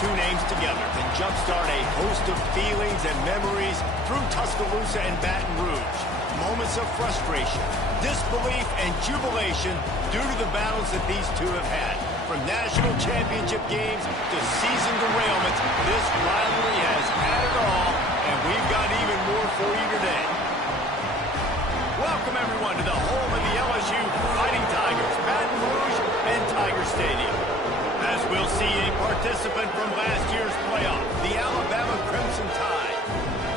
two names together can jumpstart a host of feelings and memories through Tuscaloosa and Baton Rouge. Moments of frustration, disbelief, and jubilation due to the battles that these two have had. From national championship games to season derailments, this rivalry has had it all, and we've got even more for you today. Welcome, everyone, to the home of the LSU Fighting Tigers, Baton Rouge and Tiger Stadium. As we'll see a participant from last year's playoff, the Alabama Crimson Tide,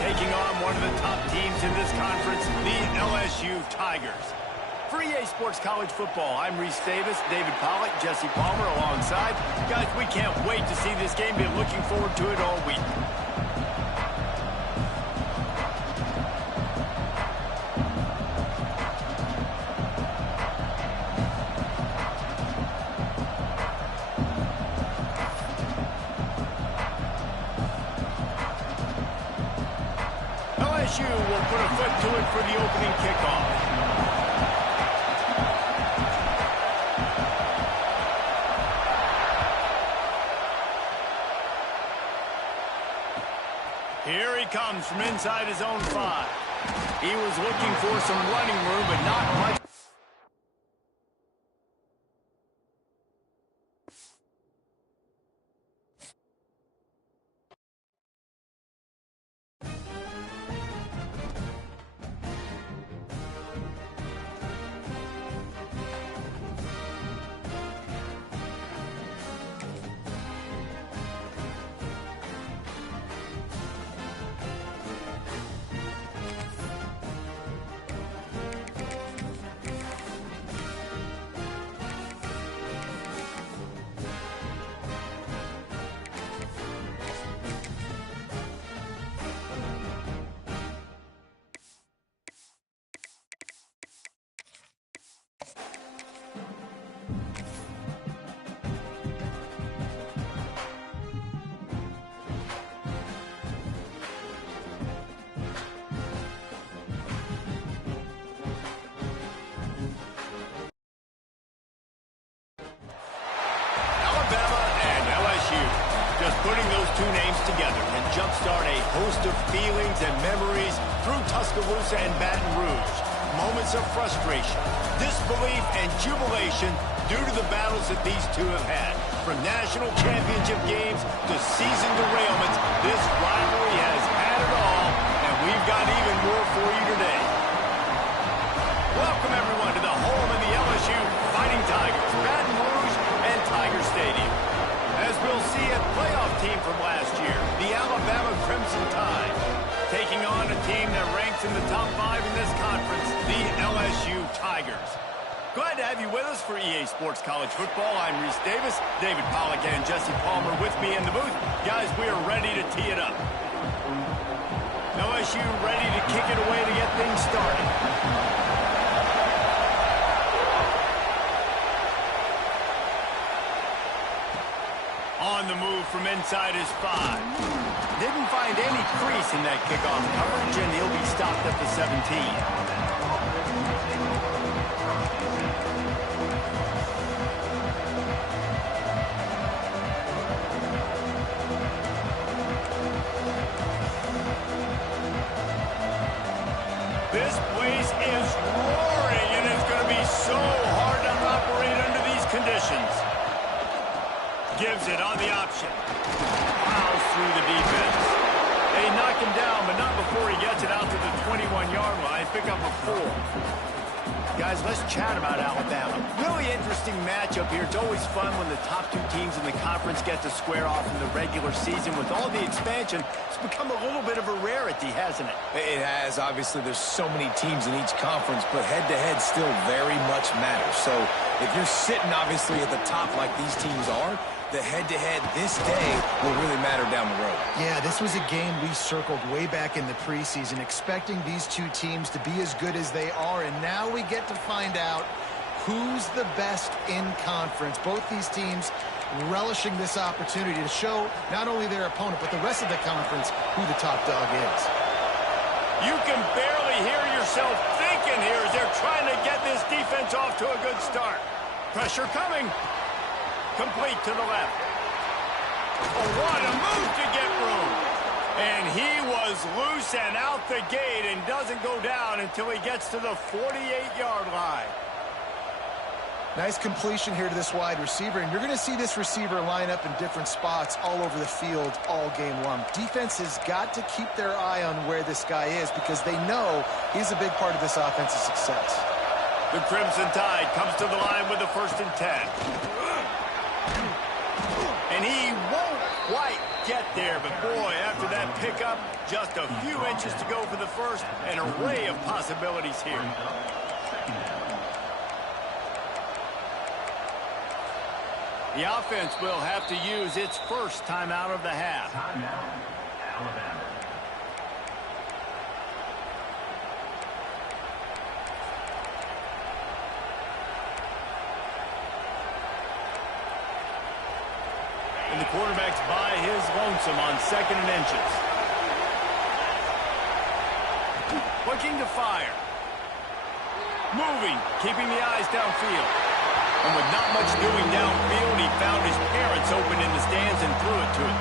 taking on one of the top teams in this conference, the LSU Tigers. For EA Sports College Football, I'm Reese Davis, David Pollack, Jesse Palmer alongside. Guys, we can't wait to see this game. Been looking forward to it all week. LSU will put a foot to it for the opening kickoff. Here he comes from inside his own 5. He was looking for some running room, but not much. Putting those two names together can jumpstart a host of feelings and memories through Tuscaloosa and Baton Rouge. Moments of frustration, disbelief, and jubilation due to the battles that these two have had. From national championship games to season derailments, this rivalry has had it all, and we've got even more for you today. Welcome, everyone, to the home of the LSU Fighting Tigers, Baton Rouge and Tiger Stadium. As we'll see a playoff team from last year, the Alabama Crimson Tide, taking on a team that ranks in the top 5 in this conference, the LSU Tigers. Glad to have you with us for EA Sports College Football. I'm Reese Davis, David Pollack and Jesse Palmer with me in the booth. Guys, we are ready to tee it up. LSU ready to kick it away to get things started. On the move from inside his 5. Didn't find any crease in that kickoff coverage, and he'll be stopped at the 17. This place is roaring, and it's going to be so hard to operate under these conditions. Gives it on the option. Plows through the defense. They knock him down, but not before he gets it out to the 21-yard line. Pick up a 4. Guys, let's chat about Alabama. Really interesting matchup here. It's always fun when the top two teams in the conference get to square off in the regular season. With all the expansion, it's become a little bit of a rarity, hasn't it? It has. Obviously, there's so many teams in each conference, but head-to-head still very much matters. So if you're sitting, obviously, at the top like these teams are, the head-to-head this day will really matter down the road. Yeah, this was a game we circled way back in the preseason, expecting these two teams to be as good as they are, and now we get to find out who's the best in conference. Both these teams relishing this opportunity to show not only their opponent, but the rest of the conference who the top dog is. You can barely hear yourself thinking here as they're trying to get this defense off to a good start. Pressure coming. Complete to the left. Oh, what a move to get room. And he was loose and out the gate and doesn't go down until he gets to the 48-yard line. Nice completion here to this wide receiver, and you're going to see this receiver line up in different spots all over the field all game long. Defense has got to keep their eye on where this guy is because they know he's a big part of this offensive success. The Crimson Tide comes to the line with the 1st and 10. And he won't quite get there, but boy, after that pickup, just a few inches to go for the first. An array of possibilities here. The offense will have to use its first timeout of the half. Timeout, Alabama. And the quarterback's by his lonesome on 2nd and inches. Looking to fire. Moving, keeping the eyes downfield. And with not much doing downfield, he found his parents open in the stands and threw it to him.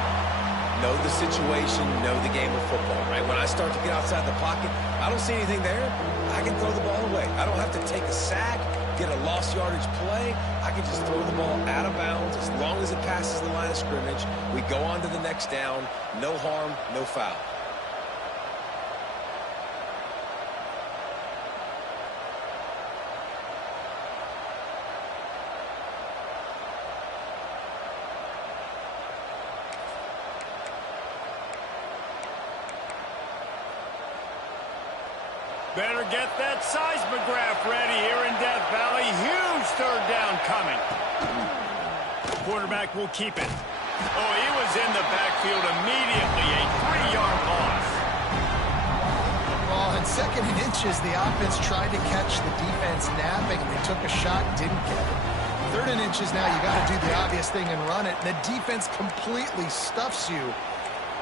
Know the situation, know the game of football, right? When I start to get outside the pocket, I don't see anything there. I can throw the ball away. I don't have to take a sack, get a lost yardage play. I can just throw the ball out of bounds as long as it passes the line of scrimmage. We go on to the next down. No harm, no foul. Better get that seismograph ready here in Death Valley. Huge 3rd down coming. Quarterback will keep it. Oh, he was in the backfield immediately. A 3-yard loss. Well, on 2nd and inches, the offense tried to catch the defense napping. They took a shot, didn't get it. 3rd and inches now, you got to do the obvious thing and run it. And the defense completely stuffs you.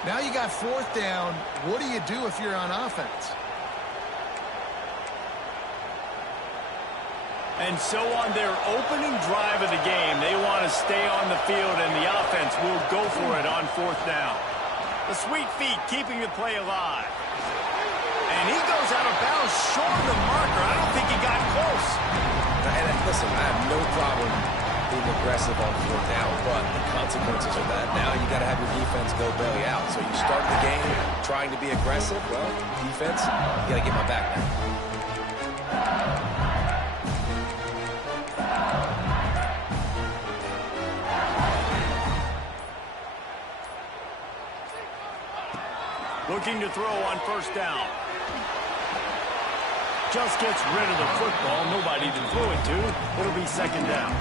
Now you got 4th down. What do you do if you're on offense? And so on their opening drive of the game, they want to stay on the field, and the offense will go for it on 4th down. The sweet feet keeping the play alive. And he goes out of bounds short of the marker. I don't think he got close. And listen, I have no problem being aggressive on 4th down, but the consequences of that, now you got to have your defense go bail you out. So you start the game trying to be aggressive. Well, defense, you got to get my back now. Looking to throw on 1st down. Just gets rid of the football. Nobody to throw it to. It'll be 2nd down.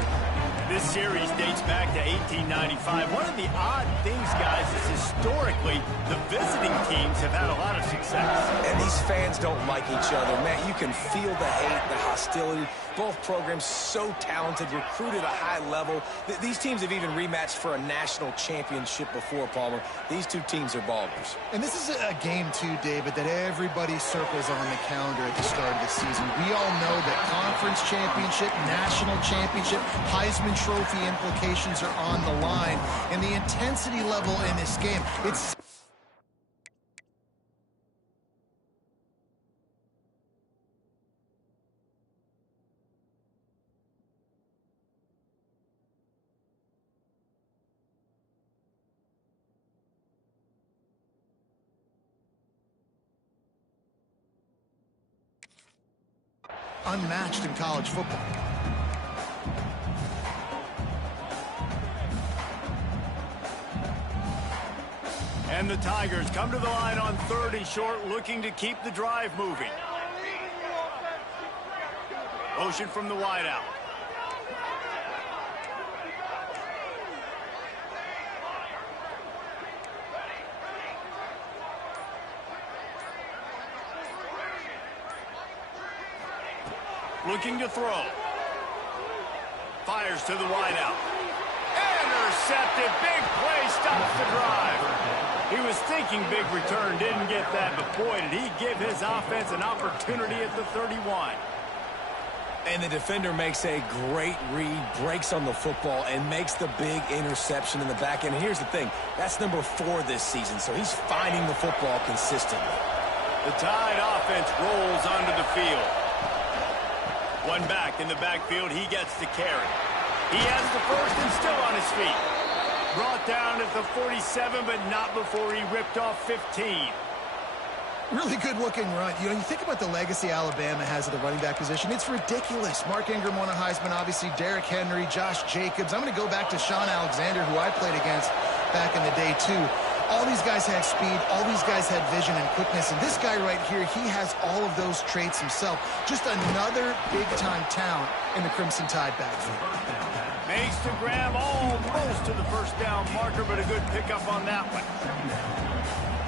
This series dates back to 1895. One of the odd things, guys, is historically the visiting teams have had a lot of success. And these fans don't like each other. Man, you can feel the hate, the hostility. Both programs so talented, recruited at a high level. These teams have even rematched for a national championship before, Palmer. These two teams are ballers. And this is a game, too, David, that everybody circles on the calendar at the start of the season. We all know that conference championship, national championship, Heisman Trophy implications are on the line. And the intensity level in this game, it's... unmatched in college football. And the Tigers come to the line on 3rd and short, looking to keep the drive moving. Motion from the wideout. Looking to throw. Fires to the wideout. Intercepted. Big play stops the drive. He was thinking big return, didn't get that, but boy, did he give his offense an opportunity at the 31. And the defender makes a great read, breaks on the football, and makes the big interception in the back end. And here's the thing, that's number 4 this season, so he's finding the football consistently. The Tide offense rolls onto the field. One back in the backfield, he gets to carry. He has the first and still on his feet. Brought down at the 47, but not before he ripped off 15. Really good-looking run. You know, you think about the legacy Alabama has at the running back position. It's ridiculous. Mark Ingram won a Heisman, obviously. Derrick Henry, Josh Jacobs. I'm going to go back to Sean Alexander, who I played against back in the day, too. All these guys had speed. All these guys had vision and quickness. And this guy right here, he has all of those traits himself. Just another big-time talent in the Crimson Tide backfield. Makes the grab almost to the first down marker, but a good pickup on that one.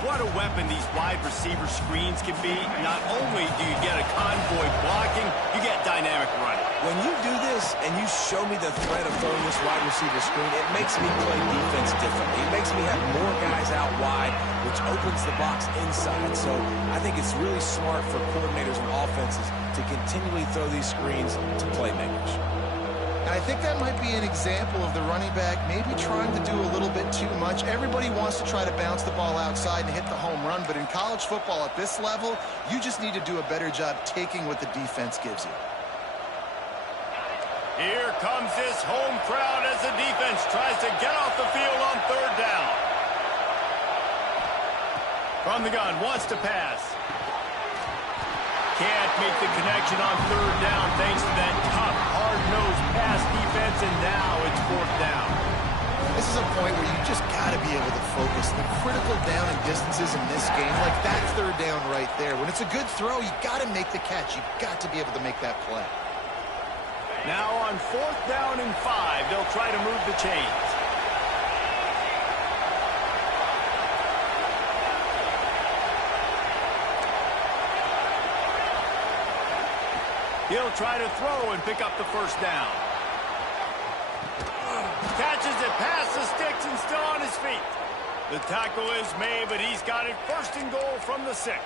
What a weapon these wide receiver screens can be. Not only do you get a convoy blocking, you get dynamic running. When you do this and you show me the threat of throwing this wide receiver screen, it makes me play defense differently. It makes me have more guys out wide, which opens the box inside. So I think it's really smart for coordinators and offenses to continually throw these screens to playmakers. And I think that might be an example of the running back maybe trying to do a little bit too much. Everybody wants to try to bounce the ball outside and hit the home run, but in college football at this level, you just need to do a better job taking what the defense gives you. Here comes this home crowd as the defense tries to get off the field on 3rd down. From the gun, wants to pass. Can't make the connection on 3rd down thanks to that tough, hard-nosed pass defense, and now it's 4th down. This is a point where you just got to be able to focus. The critical down and distances in this game, like that 3rd down right there. When it's a good throw, you got to make the catch. You got to be able to make that play. Now on 4th down and 5, they'll try to move the chains. He'll try to throw and pick up the 1st down. Catches it past the sticks and still on his feet. The tackle is made, but he's got it 1st and goal from the 6.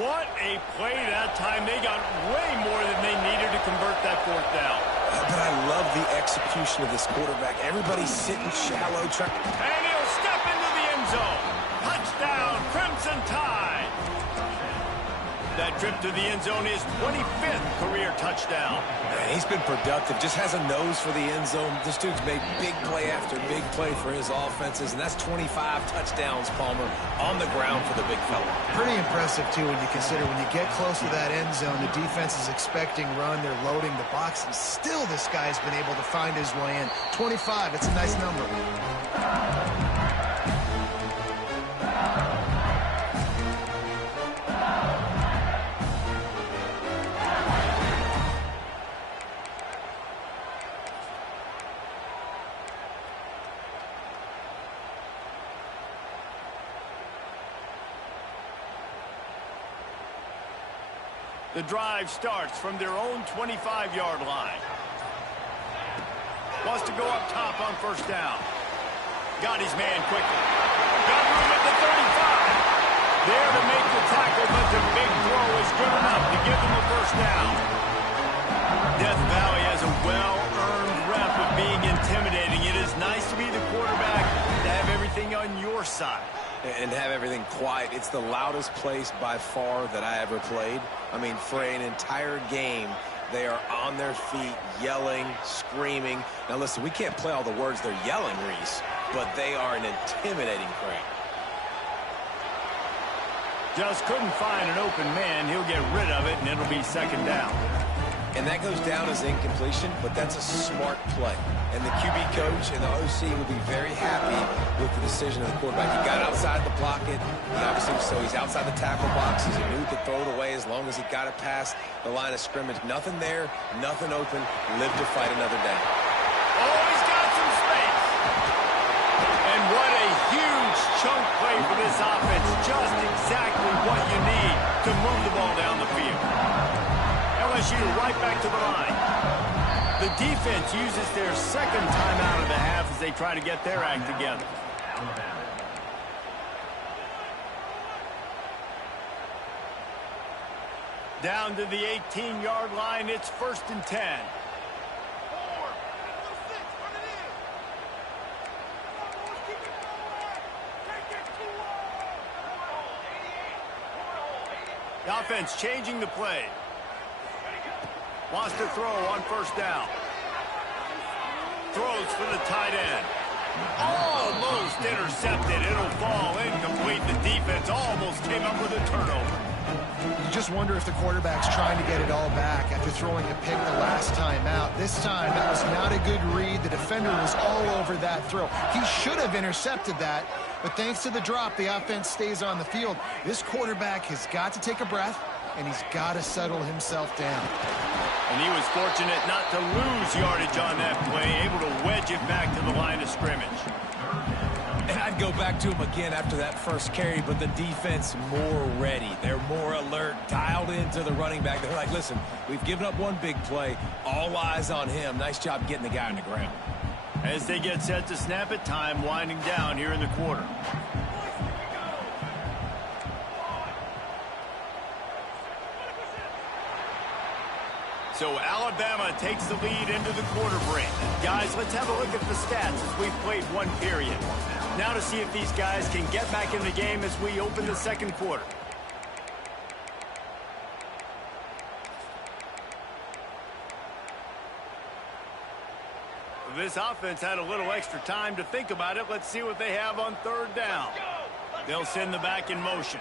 What a play that time. They got way more than they needed to convert that 4th down. But I love the execution of this quarterback. Everybody's sitting shallow. And he'll step into the end zone. Touchdown, Crimson Tide. That trip to the end zone is 25th career touchdown. Man, he's been productive. Just has a nose for the end zone. This dude's made big play after big play for his offenses, and that's 25 touchdowns, Palmer, on the ground for the big fella. Pretty impressive, too, when you consider when you get close to that end zone, the defense is expecting run. They're loading the box, and still this guy's been able to find his way in. 25, it's a nice number. The drive starts from their own 25-yard line. Wants to go up top on 1st down. Got his man quickly. Got room at the 35. There to make the tackle, but the big throw is good enough to give them a 1st down. Death Valley has a well-earned rep of being intimidating. It is nice to be the quarterback, to have everything on your side. And have everything quiet. It's the loudest place by far that I ever played. I mean, for an entire game, they are on their feet, yelling, screaming. Now, listen, we can't play all the words they're yelling, Reese, but they are an intimidating crowd. Just couldn't find an open man. He'll get rid of it, and it'll be 2nd down. And that goes down as incompletion, but that's a smart play. And the QB coach and the OC will be very happy with the decision of the quarterback. He got outside the pocket. He's outside the tackle box. He knew to throw it away as long as he got it past the line of scrimmage. Nothing there, nothing open. Live to fight another day. Oh, he's got some space. And what a huge chunk play for this offense. Just exactly what you need to move the ball down the field. LSU right back to the line. The defense uses their 2nd timeout of the half as they try to get their act together. Down to the 18-yard line, it's 1st and 10. The offense changing the play. Wants to throw on 1st down. Throws for the tight end. Almost intercepted. It'll fall incomplete. The defense almost came up with a turnover. You just wonder if the quarterback's trying to get it all back after throwing a pick the last time out. This time, that was not a good read. The defender was all over that throw. He should have intercepted that, but thanks to the drop, the offense stays on the field. This quarterback has got to take a breath, and he's got to settle himself down. And he was fortunate not to lose yardage on that play, able to wedge it back to the line of scrimmage. And I'd go back to him again after that first carry, but the defense more ready. They're more alert, dialed into the running back. They're like, listen, we've given up one big play. All eyes on him. Nice job getting the guy on the ground. As they get set to snap it, time winding down here in the quarter. So Alabama takes the lead into the quarter break. Guys, let's have a look at the stats as we've played one period. Now to see if these guys can get back in the game as we open the second quarter. This offense had a little extra time to think about it. Let's see what they have on 3rd down. They'll send the back in motion.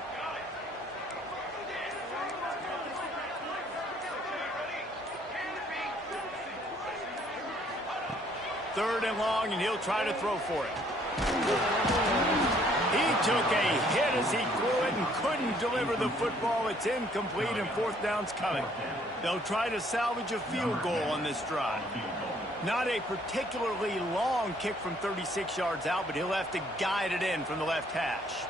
Third and long, and he'll try to throw for it. He took a hit as he threw it and couldn't deliver the football. It's incomplete, and 4th down's coming. They'll try to salvage a field goal on this drive. Not a particularly long kick from 36 yards out, but he'll have to guide it in from the left hash.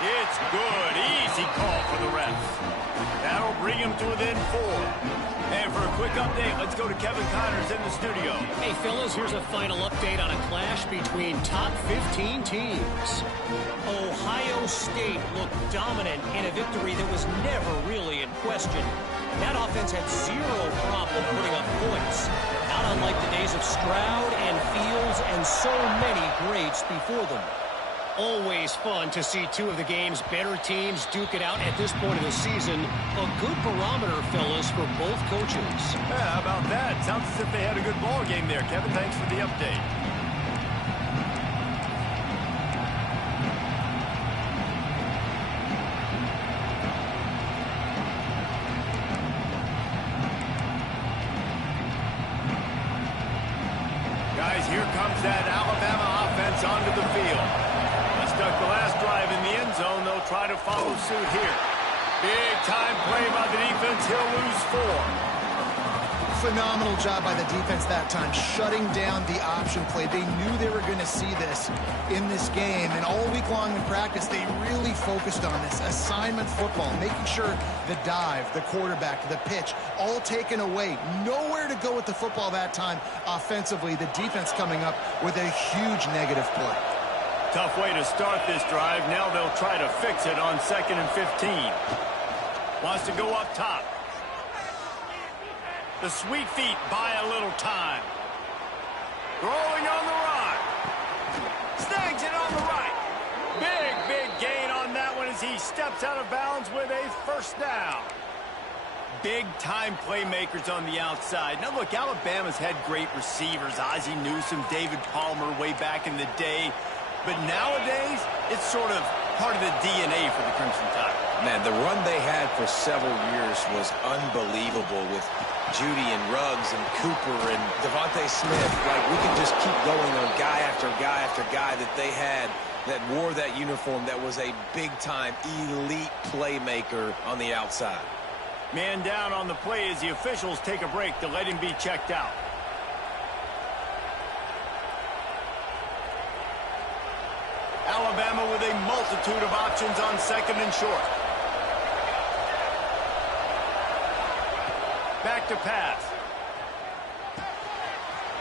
It's good. Easy call for the refs. That'll bring him to within 4. And for a quick update, let's go to Kevin Connors in the studio. Hey, fellas, here's a final update on a clash between top 15 teams. Ohio State looked dominant in a victory that was never really in question. That offense had zero problem putting up points. Not unlike the days of Stroud and Fields and so many greats before them. Always fun to see two of the game's better teams duke it out at this point of the season. A good barometer, fellas, for both coaches. Yeah, how about that? Sounds as if they had a good ball game there. Kevin, thanks for the update. Guys, here comes that Alabama offense onto the field. Stuck the last drive in the end zone. They'll try to follow suit here. Big time play by the defense. He'll lose 4. Phenomenal job by the defense that time, shutting down the option play. They knew they were going to see this in this game, and all week long in practice, they really focused on this assignment football, making sure the dive, the quarterback, the pitch, all taken away. Nowhere to go with the football that time offensively. The defense coming up with a huge negative play. Tough way to start this drive. Now they'll try to fix it on 2nd and 15. Wants to go up top. The sweet feet buy a little time. Throwing on the run. Snags it on the right. Big gain on that one as he steps out of bounds with a 1st down. Big-time playmakers on the outside. Now, look, Alabama's had great receivers. Ozzie Newsome, David Palmer way back in the day. But nowadays, it's sort of part of the DNA for the Crimson Tide. Man, the run they had for several years was unbelievable with Judy and Ruggs and Cooper and Devontae Smith. Like, we could just keep going on guy after guy after guy that they had that wore that uniform that was a big-time elite playmaker on the outside. Man down on the play as the officials take a break to let him be checked out. Alabama with a multitude of options on 2nd and short. Back to pass.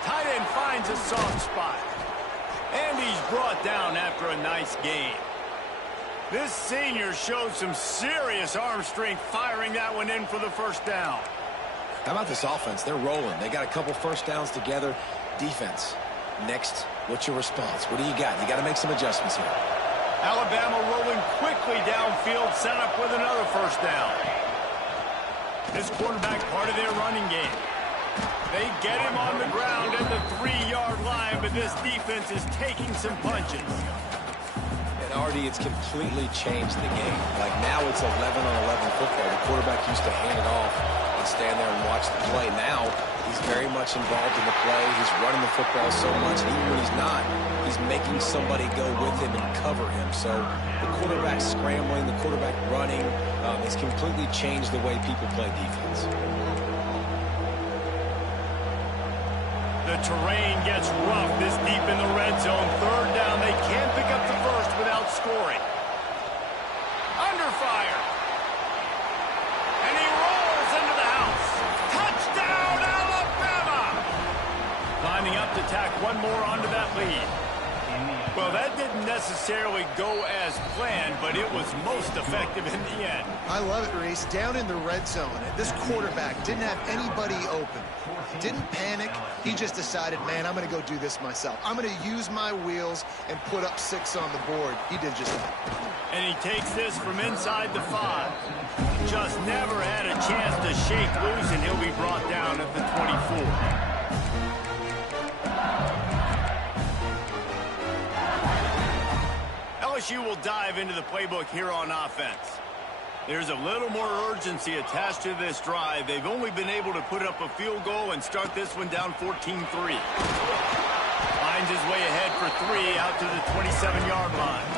Tight end finds a soft spot. And he's brought down after a nice gain. This senior showed some serious arm strength firing that one in for the first down. How about this offense? They're rolling. They got a couple first downs together. Defense. Next, what's your response? What do you got? You got to make some adjustments here. Alabama rolling quickly downfield, set up with another first down. This quarterback part of their running game. They get him on the ground at the 3-yard line, but this defense is taking some punches. And Artie, it's completely changed the game. Like now it's 11-on-11 football. The quarterback used to hand it off and stand there and watch the play. Now he's very much involved in the play. He's running the football so much, and even when he's not, he's making somebody go with him and cover him. So the quarterback scrambling, the quarterback running, it's completely changed the way people play defense. The terrain gets rough this deep in the red zone. Third down, they can't pick up the first without scoring. Under fire. And he rolls into the house. Touchdown, Alabama! Lining up to tack one more onto that lead. Well, that didn't necessarily go as planned, but it was most effective in the end. I love it, Reese. Down in the red zone, this quarterback didn't have anybody open. Didn't panic. He just decided, man, I'm going to go do this myself. I'm going to use my wheels and put up 6 on the board. He did just that. And he takes this from inside the 5. Just never had a chance to shake loose, and he'll be brought down at the 24. LSU will dive into the playbook here on offense. There's a little more urgency attached to this drive. They've only been able to put up a field goal and start this one down 14-3. Finds his way ahead for 3 out to the 27-yard line.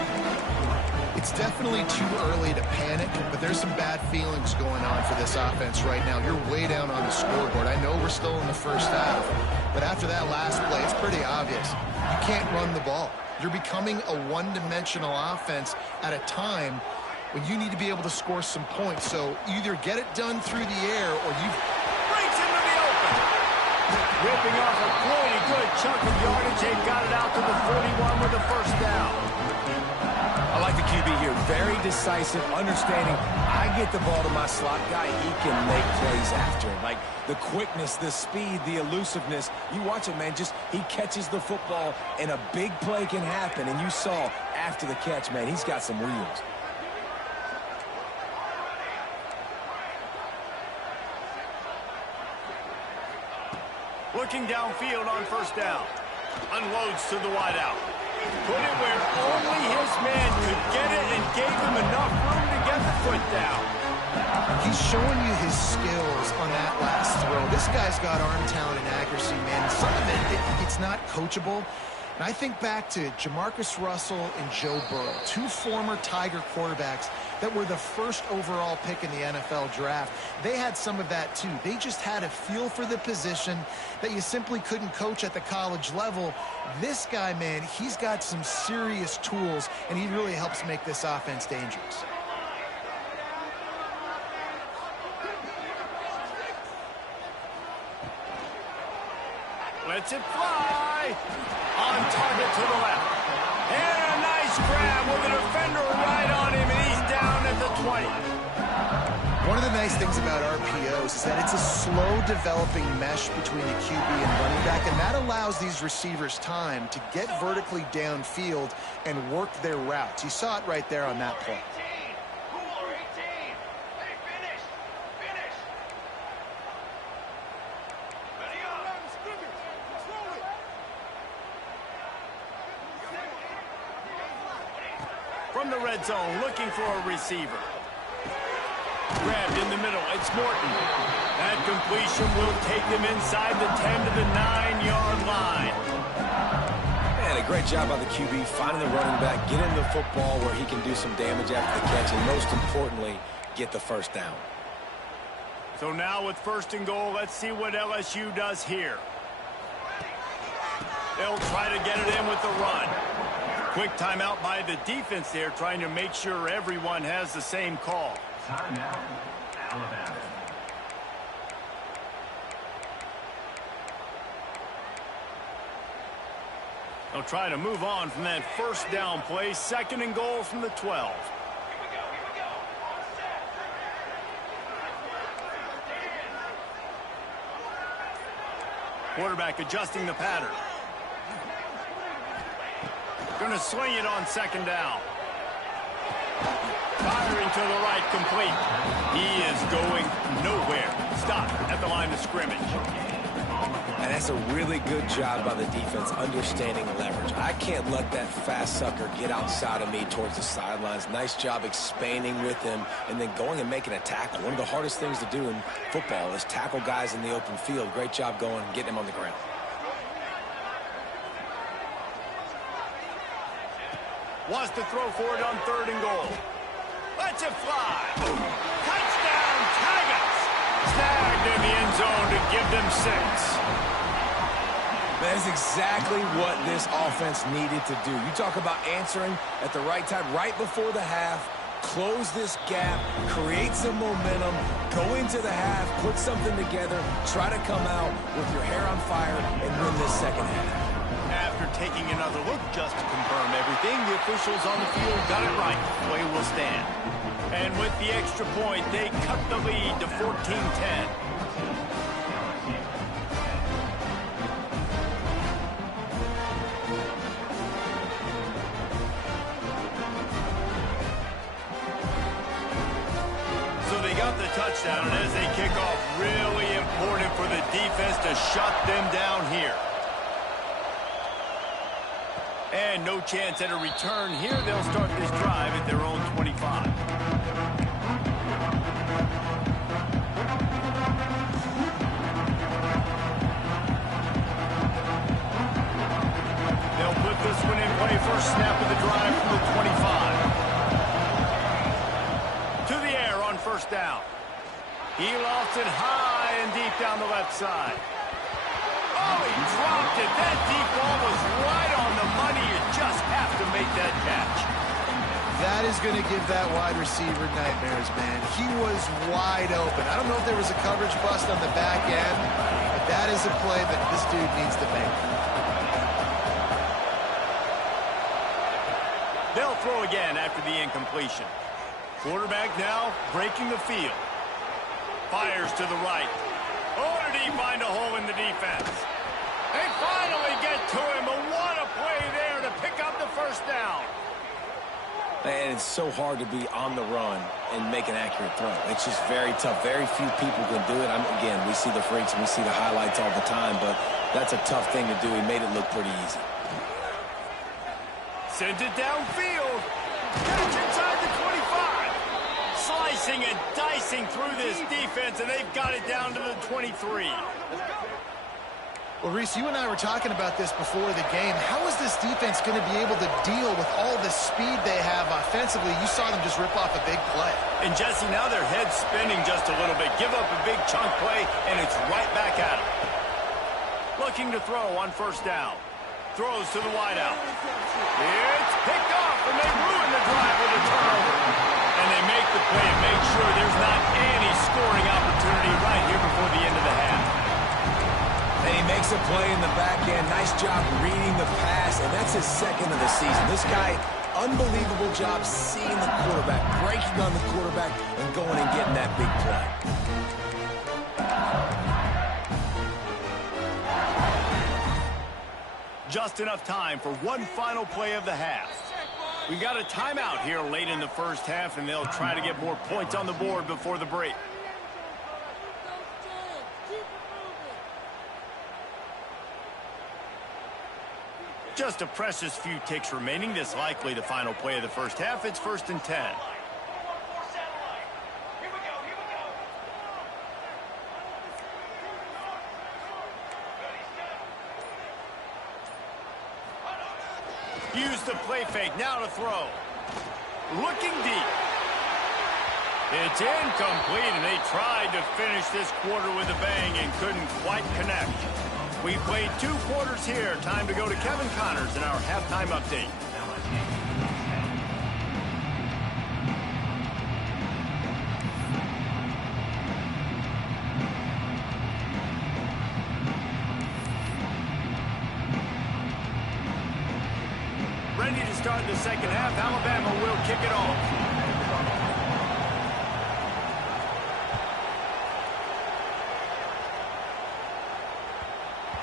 It's definitely too early to panic, but there's some bad feelings going on for this offense right now. You're way down on the scoreboard. I know we're still in the first half, but after that last play, it's pretty obvious. You can't run the ball. You're becoming a one-dimensional offense at a time when you need to be able to score some points. So either get it done through the air or you breaks into the open. Ripping off a pretty good chunk of yardage. They got it out to the 41 with the first down. I like the QB here. Very decisive, understanding. I get the ball to my slot guy. He can make plays after. Like the quickness, the speed, the elusiveness. You watch it, man. Just he catches the football and a big play can happen. And you saw after the catch, man, he's got some wheels. Looking downfield on first down. Unloads to the wideout. Put it where only his man could get it and gave him enough room to get the foot down. He's showing you his skills on that last throw. This guy's got arm talent and accuracy, man. Some of it's not coachable. And I think back to Jamarcus Russell and Joe Burrow, 2 former Tiger quarterbacks that were the first overall pick in the NFL draft. They had some of that too. They just had a feel for the position that you simply couldn't coach at the college level. This guy, man, he's got some serious tools, and he really helps make this offense dangerous. Lets it fly. On target to the left. And a nice grab with a defender right on him, and he's down at the 20. One of the nice things about RPOs is that it's a slow-developing mesh between the QB and running back, and that allows these receivers time to get vertically downfield and work their routes. You saw it right there on that play. From the red zone, looking for a receiver. Grabbed in the middle, it's Morton. That completion will take them inside the 10 to the 9-yard line. Man, a great job by the QB, finding the running back, get him the football where he can do some damage after the catch, and most importantly, get the first down. So now with 1st and goal, let's see what LSU does here. They'll try to get it in with the run. Quick timeout by the defense there, trying to make sure everyone has the same call. Timeout, Alabama. They'll try to move on from that first down play. 2nd and goal from the 12. Quarterback adjusting the pattern. Going to swing it on second down. Firing to the right, complete. He is going nowhere. Stop at the line of scrimmage. And that's a really good job by the defense understanding leverage. I can't let that fast sucker get outside of me towards the sidelines. Nice job expanding with him and then going and making a tackle. One of the hardest things to do in football is tackle guys in the open field. Great job going and getting him on the ground. Wants to throw for it on 3rd and goal. Lets it fly. Touchdown, Tigers! Snagged in the end zone to give them 6. That is exactly what this offense needed to do. You talk about answering at the right time, right before the half, close this gap, create some momentum, go into the half, put something together, try to come out with your hair on fire and win this second half. After taking another look just to confirm everything, the officials on the field got it right. Play will stand. And with the extra point, they cut the lead to 14-10. So they got the touchdown, and as they kick off, really important for the defense to shut them down here. And no chance at a return here. They'll start this drive at their own 25. They'll put this one in play. First snap of the drive from the 25. To the air on 1st down. He lofts it high and deep down the left side. Oh, he dropped it. That deep ball was right on the money. You just have to make that catch. That is going to give that wide receiver nightmares, man. He was wide open. I don't know if there was a coverage bust on the back end, but that is a play that this dude needs to make. They'll throw again after the incompletion. Quarterback now breaking the field. Fires to the right. Oh, did he find a hole in the defense? They finally get to him, but what a play there to pick up the 1st down. And it's so hard to be on the run and make an accurate throw. It's just very tough. Very few people can do it. Again, we see the freaks and we see the highlights all the time, but that's a tough thing to do. He made it look pretty easy. Sends it downfield. Catch inside the 25. Slicing and dicing through this defense, and they've got it down to the 23. Well, Reese, you and I were talking about this before the game. How is this defense going to be able to deal with all the speed they have offensively? You saw them just rip off a big play. And, Jesse, now their head's spinning just a little bit. Give up a big chunk play, and it's right back at them. Looking to throw on 1st down. Throws to the wideout. It's picked off, and they ruin the drive with a turnover. And they make the play and make sure there's not any scoring opportunity right here before the end of the half. And he makes a play in the back end. Nice job reading the pass, and that's his 2nd of the season. This guy, unbelievable job seeing the quarterback, breaking on the quarterback, and going and getting that big play. Just enough time for one final play of the half. We got a timeout here late in the 1st half, and they'll try to get more points on the board before the break. Just a precious few ticks remaining. This likely the final play of the 1st half. It's 1st and 10. Use the play fake. Now to throw. Looking deep. It's incomplete, and they tried to finish this quarter with a bang and couldn't quite connect. We played 2 quarters here. Time to go to Kevin Connors in our halftime update. Ready to start the 2nd half. Alabama will kick it off.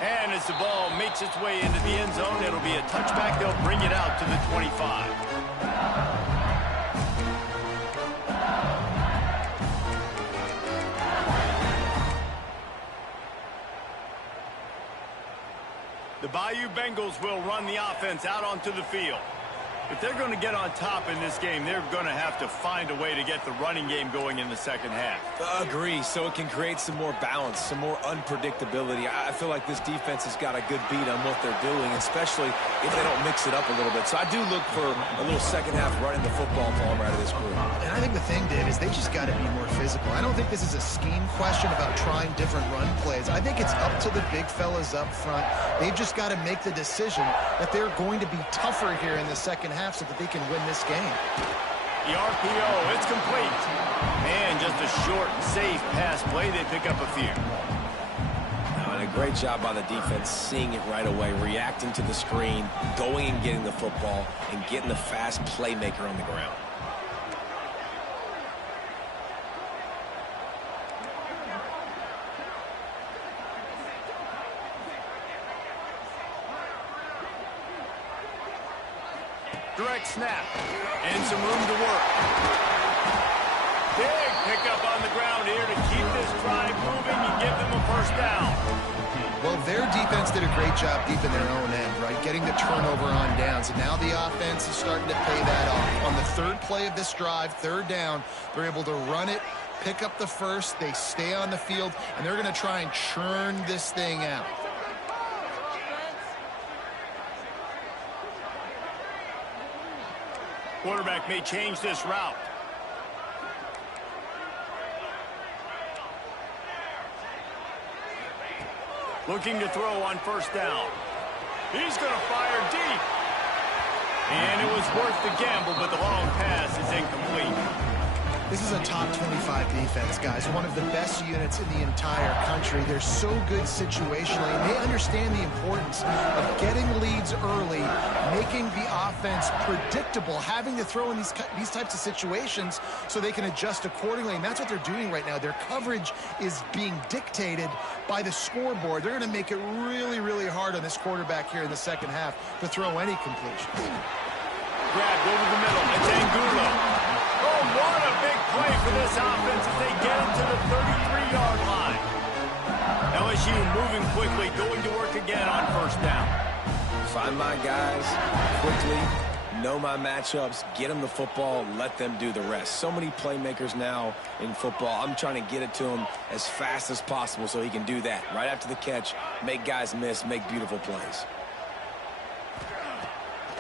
And as the ball makes its way into the end zone, it'll be a touchback. They'll bring it out to the 25. The Bayou Bengals will run the offense out onto the field. If they're going to get on top in this game, they're going to have to find a way to get the running game going in the second half. Agree, so it can create some more balance, some more unpredictability. I feel like this defense has got a good beat on what they're doing, especially if they don't mix it up a little bit. So I do look for a little second half running the football ball out of this group. And I think the thing, Dave, is they just got to be more physical. I don't think this is a scheme question about trying different run plays. I think it's up to the big fellas up front. They've just got to make the decision that they're going to be tougher here in the second half so that they can win this game. The RPO, it's complete. And just a short, safe pass play. They pick up a few. And a great job by the defense seeing it right away, reacting to the screen, going and getting the football, and getting the fast playmaker on the ground. Direct snap. And some room to work. Big pickup on the ground here to keep this drive moving and give them a first down. Well, their defense did a great job deep in their own end, right? Getting the turnover on downs. And now the offense is starting to pay that off. On the third play of this drive, third down, they're able to run it, pick up the first, they stay on the field, and they're going to try and churn this thing out. Quarterback may change this route. Looking to throw on first down. He's going to fire deep. And it was worth the gamble, but the long pass is incomplete. This is a top 25 defense, guys. One of the best units in the entire country. They're so good situationally, and they understand the importance of getting leads early, making the offense predictable, having to throw in these types of situations so they can adjust accordingly. And that's what they're doing right now. Their coverage is being dictated by the scoreboard. They're going to make it really, really hard on this quarterback here in the second half to throw any completion. Grabbed over the middle. It's Angulo. Oh, what a big play for this offense as they get him to the 33-yard line. LSU moving quickly, going to work again on first down. Find my guys quickly, know my matchups, get them the football, let them do the rest. So many playmakers now in football. I'm trying to get it to him as fast as possible so he can do that. Right after the catch, make guys miss, make beautiful plays.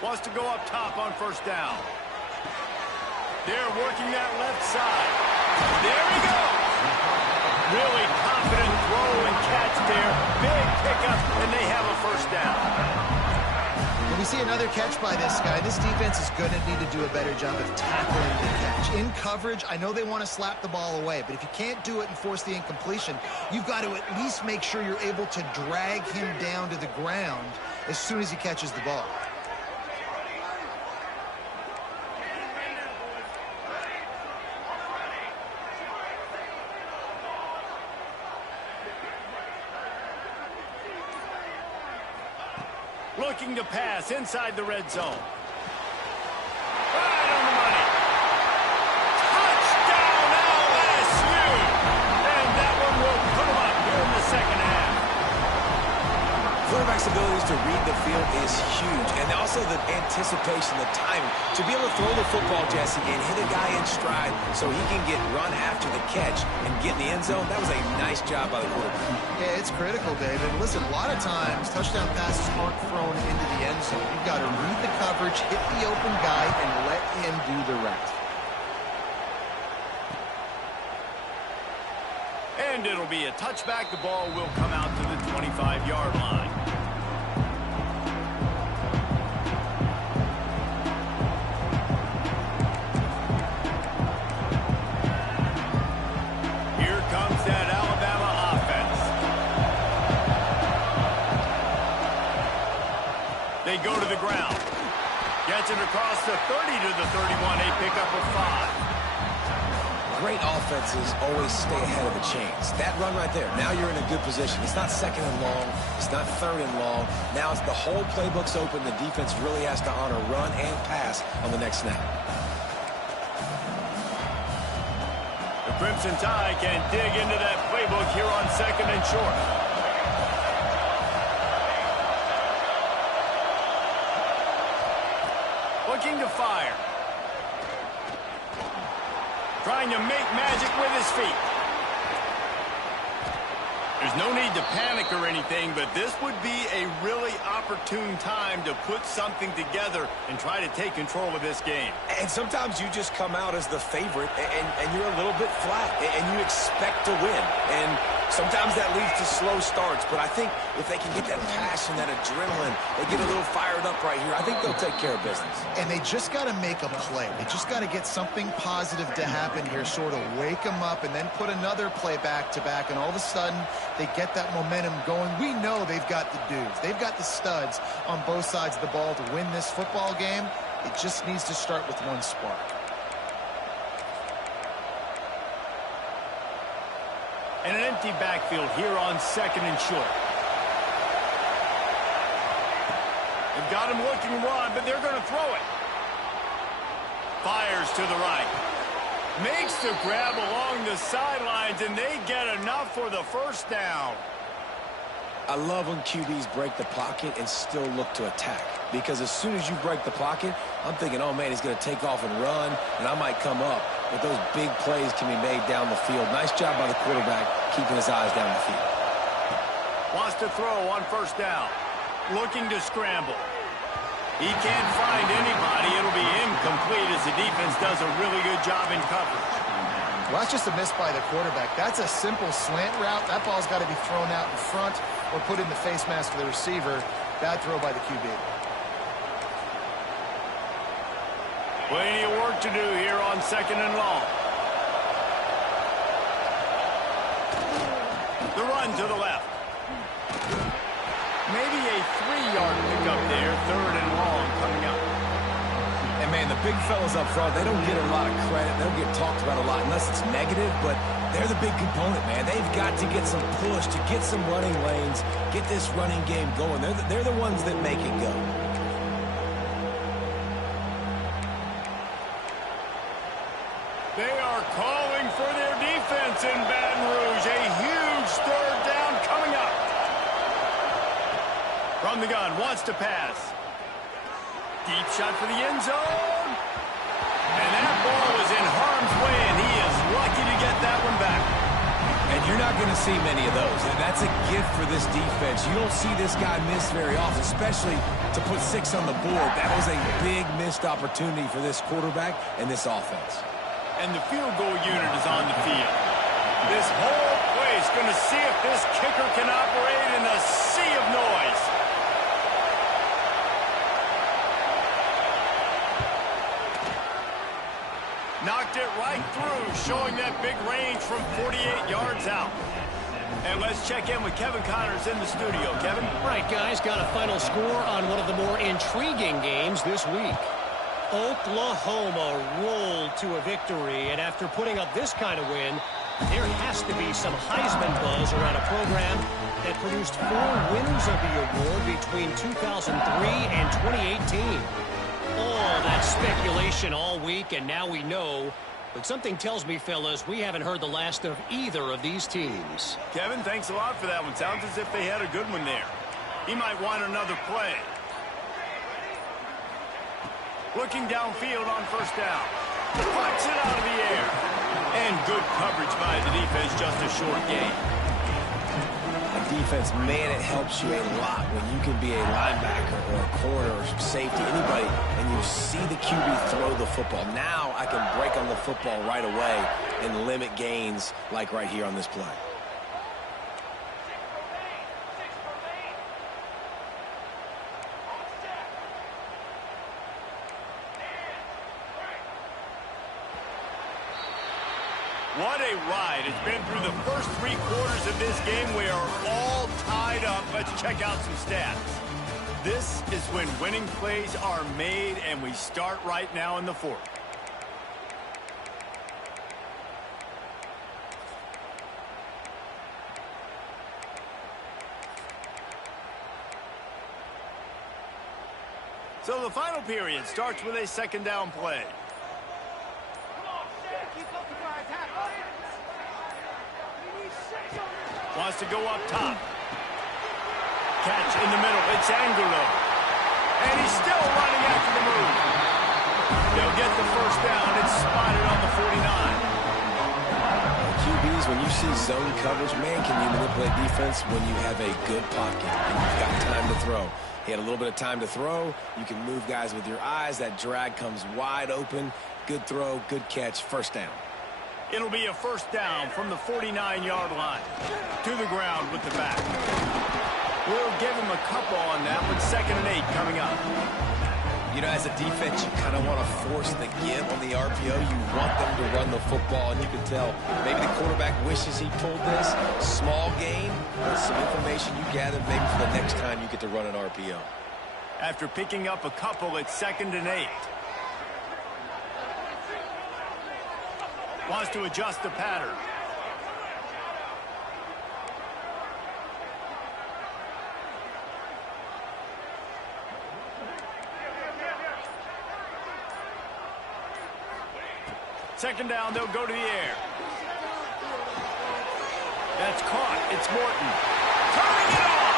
Wants to go up top on first down. They're working that left side. There he goes. Really confident throw and catch there. Big pickup, and they have a first down. When we see another catch by this guy, this defense is going to need to do a better job of tackling the catch. In coverage, I know they want to slap the ball away, but if you can't do it and force the incompletion, you've got to at least make sure you're able to drag him down to the ground as soon as he catches the ball. Looking to pass inside the red zone. Right on the money. Touchdown LSU! And that one will put them up here in the second half. Quarterback's abilities to read the field is huge, and also the anticipation, the timing. To be able to throw the football, Jesse, and hit a guy in stride so he can get run after the catch and get in the end zone, that was a nice job by the quarterback. Yeah, it's critical, David. Listen, a lot of times, touchdown passes aren't thrown into the end zone. You've got to read the coverage, hit the open guy, and let him do the rest. And it'll be a touchback. The ball will come out to the 25-yard line. Here comes that Alabama offense. They go to the ground. Gets it across the 30 to the 31. A pickup of 5. great offenses always stay ahead of the chains. That run right there, now you're in a good position. It's not second and long. It's not third and long. Now it's the whole playbook's open. The defense really has to honor run and pass on the next snap. The Crimson Tide can dig into that playbook here on second and short. Looking to fire. Trying to make magic with his feet. There's no need to panic or anything, but this would be a really opportune time to put something together and try to take control of this game. And sometimes you just come out as the favorite, and you're a little bit flat, and you expect to win. And sometimes that leads to slow starts, but I think if they can get that passion, that adrenaline, they get a little fired up right here, I think they'll take care of business. And they just got to make a play. They just got to get something positive to happen here, sort of wake them up, and then put another play back-to-back, and all of a sudden they get that momentum going. We know they've got the dudes. They've got the studs on both sides of the ball to win this football game. It just needs to start with one spark. And an empty backfield here on second and short. They've got him looking to run, but they're going to throw it. Fires to the right. Makes the grab along the sidelines, and they get enough for the first down. I love when QBs break the pocket and still look to attack. Because as soon as you break the pocket, I'm thinking, oh, man, he's going to take off and run, and I might come up. But those big plays can be made down the field. Nice job by the quarterback keeping his eyes down the field. Wants to throw on first down. Looking to scramble. He can't find anybody. It'll be incomplete as the defense does a really good job in coverage. Well, that's just a miss by the quarterback. That's a simple slant route. That ball's got to be thrown out in front or put in the face mask of the receiver. Bad throw by the QB. Plenty of work to do here on second and long. The run to the left. Maybe a 3-yard pickup there. Third and long coming up. And, man, the big fellas up front, they don't get a lot of credit. They don't get talked about a lot unless it's negative, but they're the big component, man. They've got to get some push, to get some running lanes, get this running game going. They're the ones that make it go. They are calling for their defense in Baton Rouge. A huge third down coming up. From the gun, wants to pass. Deep shot for the end zone. And that ball was in harm's way, and he is lucky to get that one back. And you're not going to see many of those. And that's a gift for this defense. You don't see this guy miss very often, especially to put 6 on the board. That was a big missed opportunity for this quarterback and this offense. And the field goal unit is on the field. This whole place going to see if this kicker can operate in a sea of noise. Knocked it right through, showing that big range from 48 yards out. And let's check in with Kevin Connors in the studio. Kevin? Right, guys, got a final score on one of the more intriguing games this week. Oklahoma rolled to a victory, and after putting up this kind of win, there has to be some Heisman buzz around a program that produced 4 winners of the award between 2003 and 2018. All that speculation all week, and now we know. But something tells me, fellas, we haven't heard the last of either of these teams. Kevin, thanks a lot for that one. Sounds as if they had a good one there. He might want another play. Looking downfield on first down. Flips it out of the air. And good coverage by the defense, just a short gain. A defense, man, it helps you a lot when you can be a linebacker or a corner or safety, anybody, and you see the QB throw the football. Now I can break on the football right away and limit gains like right here on this play. What a ride. It's been through the first 3 quarters of this game. We are all tied up. Let's check out some stats. This is when winning plays are made, and we start right now in the 4th. So the final period starts with a second down play. Wants to go up top. Catch in the middle. It's Angulo. And he's still running after the move. They'll get the first down. It's spotted on the 49. QBs, when you see zone coverage, man, can you manipulate defense when you have a good pocket and you've got time to throw. He had a little bit of time to throw. You can move guys with your eyes. That drag comes wide open. Good throw, good catch, first down. It'll be a first down from the 49-yard line. To the ground with the back. We'll give him a couple on that with 2nd and 8 coming up. You know, as a defense, you kind of want to force the give on the RPO. You want them to run the football, and you can tell maybe the quarterback wishes he pulled this. Small gain, but some information you gathered maybe for the next time you get to run an RPO. After picking up a couple, it's 2nd and 8. Wants to adjust the pattern. Second down, they'll go to the air. That's caught. It's Morton. Turning it on.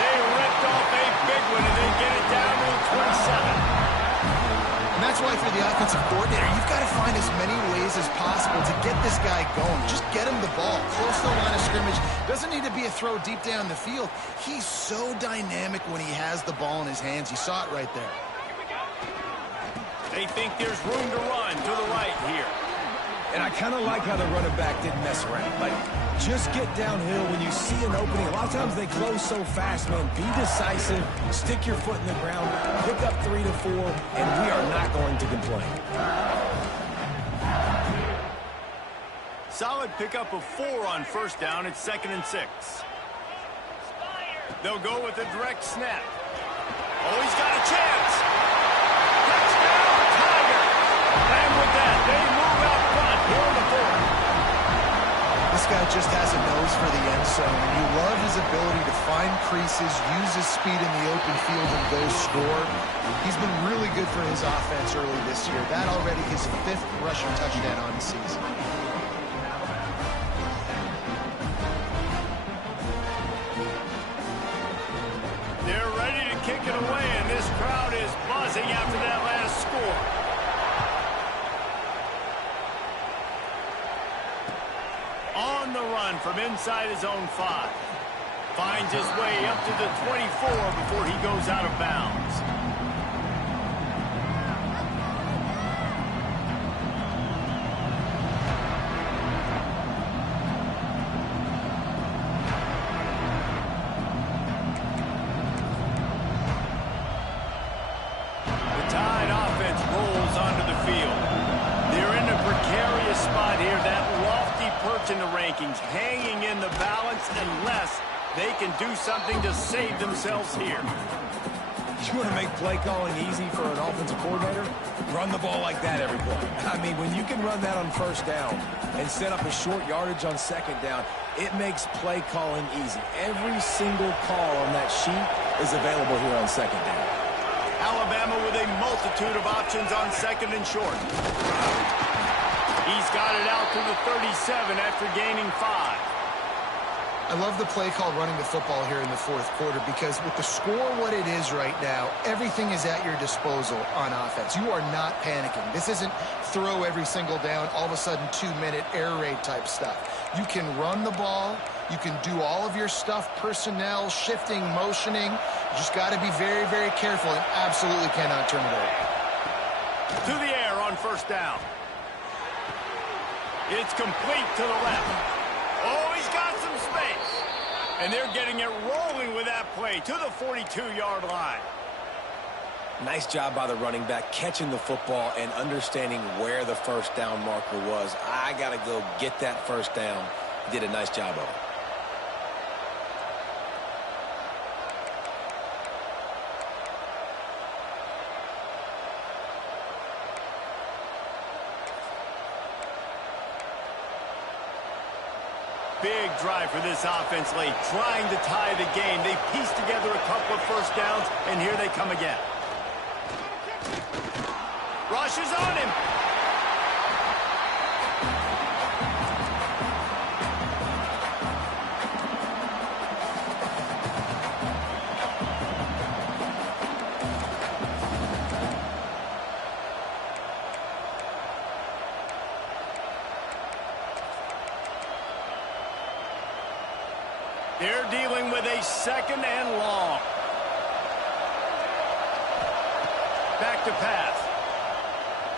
They ripped off a big one, and they get it down to the 27. And that's why for the offensive coordinator, you've got to find as many ways as possible to get this guy going. Just get him the ball. Close to the line of scrimmage. Doesn't need to be a throw deep down the field. He's so dynamic when he has the ball in his hands. You saw it right there. They think there's room to run to the right here. And I kind of like how the running back didn't mess around. Like, just get downhill when you see an opening. A lot of times they close so fast, man. Be decisive. Stick your foot in the ground. Pick up 3 to 4, and we are not going to complain. Solid pickup of 4 on first down. It's 2nd and 6. They'll go with a direct snap. Oh, he's got a chance. Touchdown, Tiger. And with that, they move out front here on the 4th. This guy just has a nose for the end zone, and you love his ability to find creases, use his speed in the open field, and go score. He's been really good for his offense early this year. That already his 5th rushing touchdown on the season. They're ready to kick it away, and this crowd is buzzing after that last score. On the run from inside his own 5. Finds his way up to the 24 before he goes out of bounds. The Tide offense rolls onto the field. They're in a precarious spot here. That lofty perch in the rankings, hanging in the balance unless they can do something to save themselves here. You want to make play calling easy for an offensive coordinator? Run the ball like that every play. I mean, when you can run that on first down and set up a short yardage on second down, it makes play calling easy. Every single call on that sheet is available here on second down. Alabama with a multitude of options on second and short. He's got it out to the 37 after gaining 5. I love the play call running the football here in the 4th quarter because with the score what it is right now, everything is at your disposal on offense. You are not panicking. This isn't throw every single down, all of a sudden 2-minute air raid type stuff. You can run the ball. You can do all of your stuff, personnel, shifting, motioning. You just got to be very, very careful and absolutely cannot turn it over. To the air on first down. It's complete to the left. Oh, he's got some space. And they're getting it rolling with that play to the 42-yard line. Nice job by the running back catching the football and understanding where the first down marker was. I got to go get that first down. He did a nice job of it. Big drive for this offense late, trying to tie the game. They pieced together a couple of first downs, and here they come again. Rushes on him. They're dealing with a 2nd and long. Back to pass.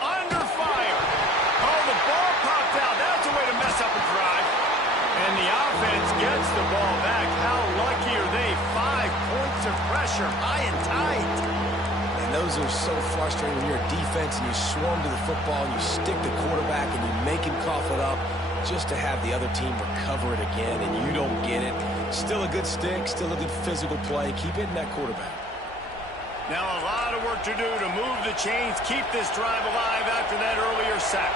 Under fire. Oh, the ball popped out. That's a way to mess up a drive. And the offense gets the ball back. How lucky are they? 5 points of pressure, high and tight. And those are so frustrating when you're a defense and you swarm to the football and you stick the quarterback and you make him cough it up just to have the other team recover it again and you don't get it. Still a good stick, still a good physical play. Keep hitting that quarterback. Now a lot of work to do to move the chains, keep this drive alive after that earlier sack.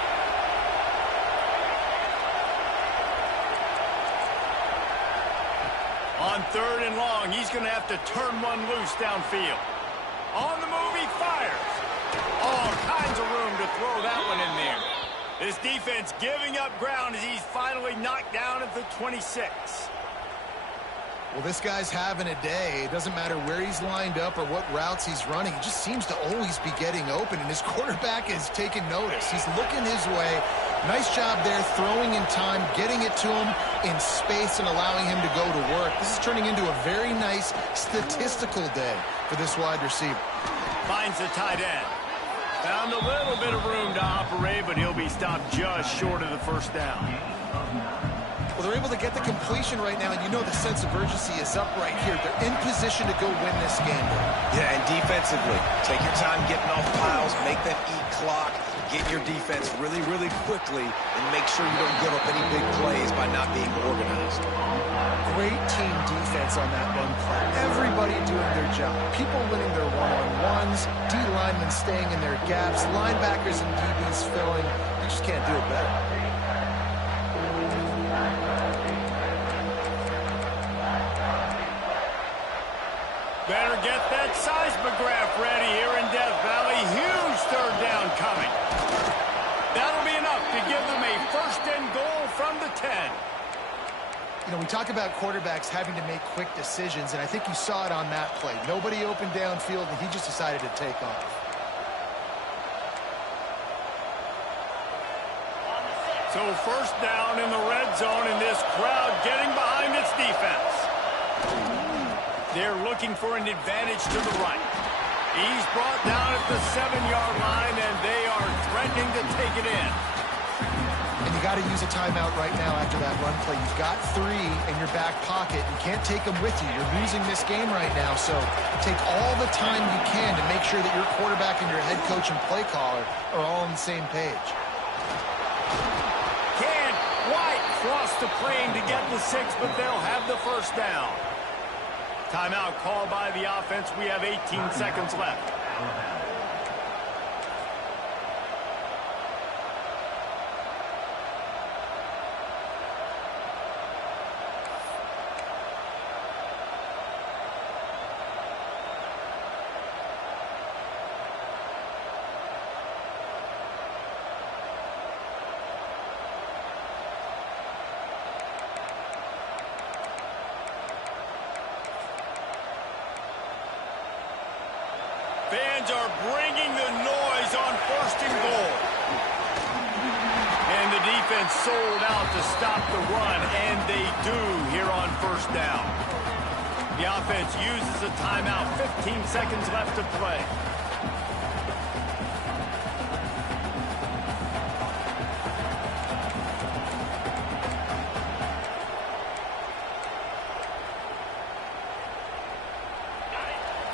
On 3rd and long, he's going to have to turn one loose downfield. On the move, he fires. All kinds of room to throw that one in there. This defense giving up ground as he's finally knocked down at the 26. Well, this guy's having a day. It doesn't matter where he's lined up or what routes he's running. He just seems to always be getting open, and his quarterback is taking notice. He's looking his way. Nice job there, throwing in time, getting it to him in space and allowing him to go to work. This is turning into a very nice statistical day for this wide receiver. Finds the tight end. Found a little bit of room to operate, but he'll be stopped just short of the 1st down. Well, they're able to get the completion right now, and you know the sense of urgency is up right here. They're in position to go win this game. Yeah, and defensively, take your time getting off piles, make them eat clock, get your defense really, really quickly, and make sure you don't give up any big plays by not being organized. Great team defense on that run play. Everybody doing their job. People winning their one-on-ones, D-linemen staying in their gaps, linebackers and DBs filling. You just can't do it better. Better get that seismograph ready here in Death Valley. Huge 3rd down coming. That'll be enough to give them a 1st and goal from the 10. You know, we talk about quarterbacks having to make quick decisions, and I think you saw it on that play. Nobody opened downfield, and he just decided to take off. So 1st down in the red zone, and this crowd getting behind its defense. They're looking for an advantage to the right. He's brought down at the 7-yard line, and they are threatening to take it in. And you got to use a timeout right now after that run play. You've got 3 in your back pocket. You can't take them with you. You're losing this game right now, so take all the time you can to make sure that your quarterback and your head coach and play caller are all on the same page. Can't quite cross the plane to get the 6, but they'll have the 1st down. Timeout called by the offense. We have 18 seconds left. Fans are bringing the noise on 1st and goal. And the defense sold out to stop the run, and they do here on 1st down. The offense uses a timeout, 15 seconds left to play.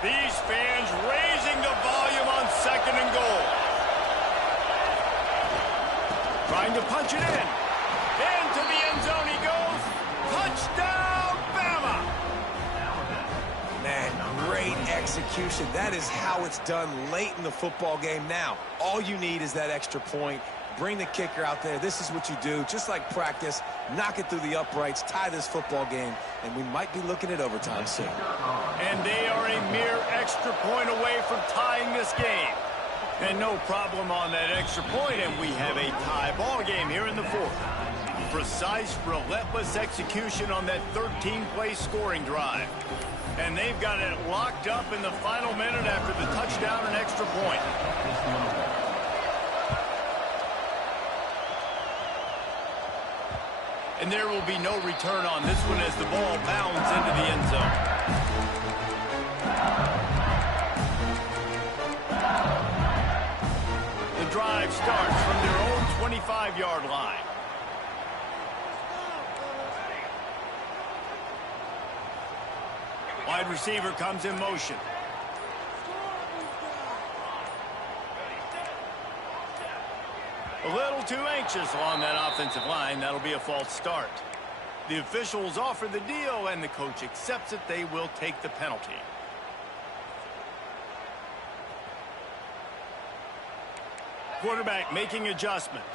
These fans raising the volume on 2nd and goal. Trying to punch it in. Into the end zone he goes. Touchdown, Bama! Man, great execution. That is how it's done late in the football game now. All you need is that extra point. Bring the kicker out there. This is what you do. Just like practice, knock it through the uprights, tie this football game, and we might be looking at overtime soon. And they are a mere extra point away from tying this game. And no problem on that extra point, and we have a tie ball game here in the fourth. Precise, relentless execution on that 13-play scoring drive. And they've got it locked up in the final minute after the touchdown and extra point. And there will be no return on this one as the ball bounds into the end zone. Drive starts from their own 25-yard line. Wide receiver comes in motion. A little too anxious along that offensive line. That'll be a false start. The officials offer the deal, and the coach accepts it. They will take the penalty. Quarterback making adjustments.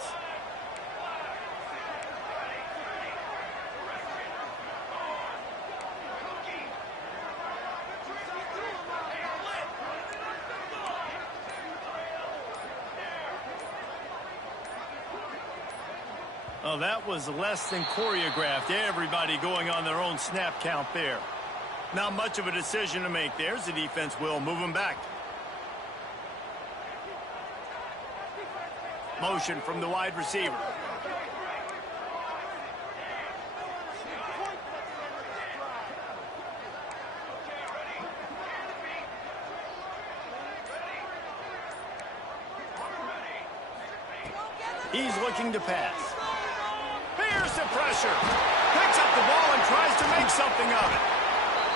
Oh, that was less than choreographed. Everybody going on their own snap count there. Not much of a decision to make there. The defense will move them back. Motion from the wide receiver. He's looking to pass. Here's the pressure. Picks up the ball and tries to make something of it.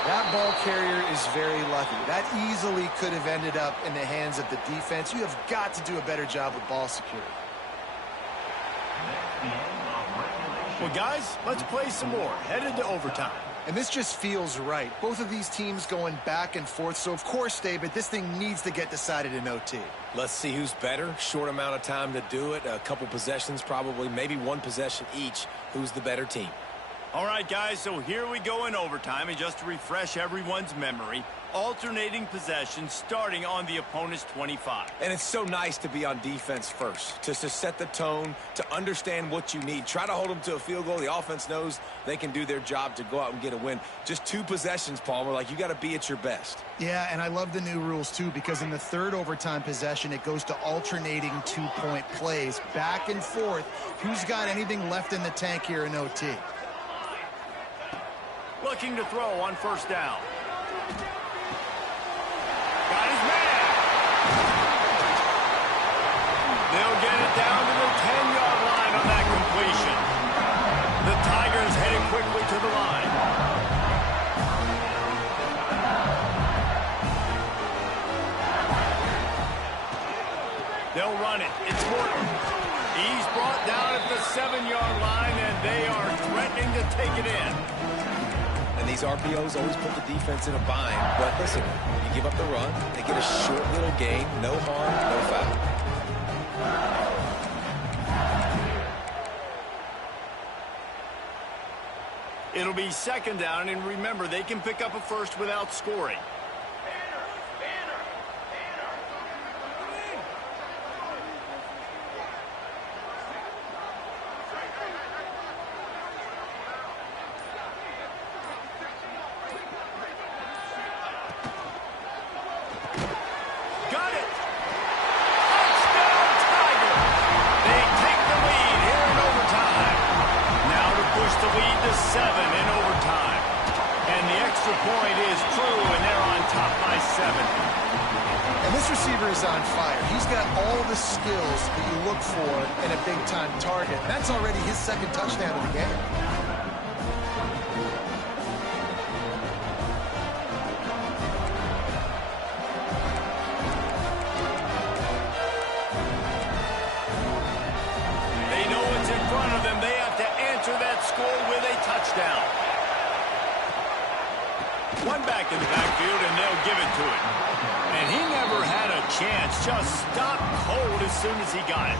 That ball carrier is very lucky. That easily could have ended up in the hands of the defense. You have got to do a better job with ball security. Well, guys, let's play some more. Headed to overtime. And this just feels right. Both of these teams going back and forth. So, of course, David, this thing needs to get decided in OT. Let's see who's better. Short amount of time to do it. A couple possessions probably. Maybe one possession each. Who's the better team? All right, guys, so here we go in overtime. And just to refresh everyone's memory, alternating possessions starting on the opponent's 25. And it's so nice to be on defense first, to set the tone, to understand what you need. Try to hold them to a field goal. The offense knows they can do their job to go out and get a win. Just 2 possessions, Palmer. Like, you got to be at your best. Yeah, and I love the new rules, too, because in the third overtime possession, it goes to alternating 2-point plays, back and forth. Who's got anything left in the tank here in OT? Looking to throw on first down. Got his man. They'll get it down to the 10-yard line on that completion. The Tigers heading quickly to the line. They'll run it. It's Morton. He's brought down at the 7-yard line, and they are threatening to take it in. And these RPOs always put the defense in a bind. But listen, you give up the run, they get a short little gain, no harm, no foul. It'll be second down, and remember, they can pick up a first without scoring. On fire. He's got all the skills that you look for in a big-time target. That's already his second touchdown of the game. They know what's in front of them. They have to answer that score with a touchdown. One back in the backfield, and they'll give it to him. And he never had a chance. Just stopped cold as soon as he got it.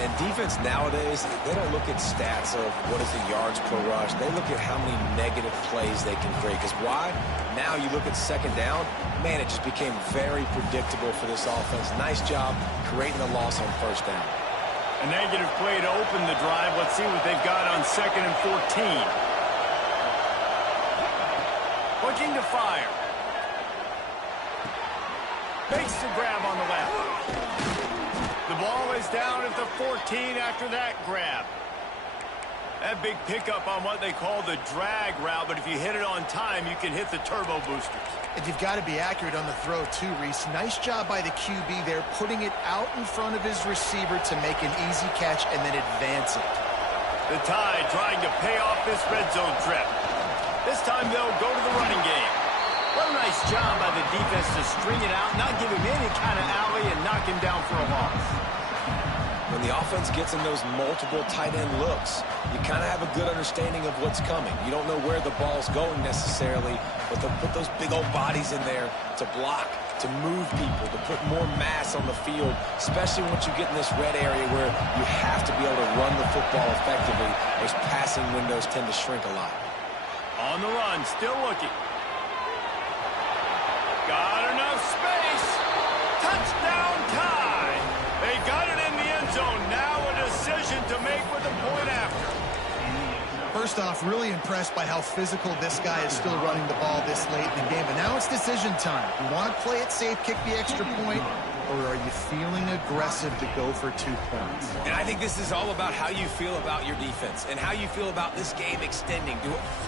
And defense nowadays, they don't look at stats of what is the yards per rush. They look at how many negative plays they can create. Because why? Now you look at second down, man, it just became very predictable for this offense. Nice job creating a loss on first down. A negative play to open the drive. Let's see what they've got on 2nd and 14. Looking to fire. Makes the grab on the left. The ball is down at the 14 after that grab. That big pickup on what they call the drag route, but if you hit it on time, you can hit the turbo boosters. And you've got to be accurate on the throw, too, Reese. Nice job by the QB there, putting it out in front of his receiver to make an easy catch and then advance it. The Tide trying to pay off this red zone trip. This time they'll go to the running game. What a nice job by the defense to string it out, not give him any kind of alley, and knock him down for a loss. When the offense gets in those multiple tight end looks, you kind of have a good understanding of what's coming. You don't know where the ball's going necessarily, but they'll put those big old bodies in there to block, to move people, to put more mass on the field, especially once you get in this red area where you have to be able to run the football effectively. Those passing windows tend to shrink a lot. On the run, still looking. Got enough space. Touchdown Tide. They got it in the end zone. Now a decision to make with a point after. First off, really impressed by how physical this guy is still running the ball this late in the game. But now it's decision time. You want to play it safe, kick the extra point, or are you feeling aggressive to go for 2 points? And I think this is all about how you feel about your defense and how you feel about this game extending.